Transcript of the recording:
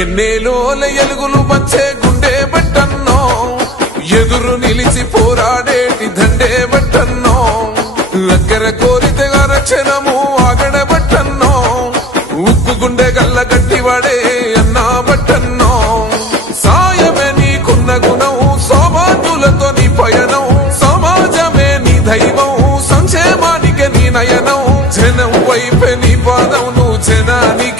ఎన్నేలోల ఎలుగులు వచ్చే గుండె బట్టన్నో ఎదురు నిలిచి పోరాడేటి దండే బట్టన్నో అగ్గర కోరితే రక్షణము ఆగడబట్టన్నో ఉక్కు గుండె గల్ల గట్టివాడే అన్నా బట్టన్నో సాయమే నీకున్న గుణం సౌభాగ్యులతో నీ పయనం సమాజమే నీ దైవం సంక్షేమానికి నీ నయనం జనం వైపే నీ పాదం నువ్వు జనానికి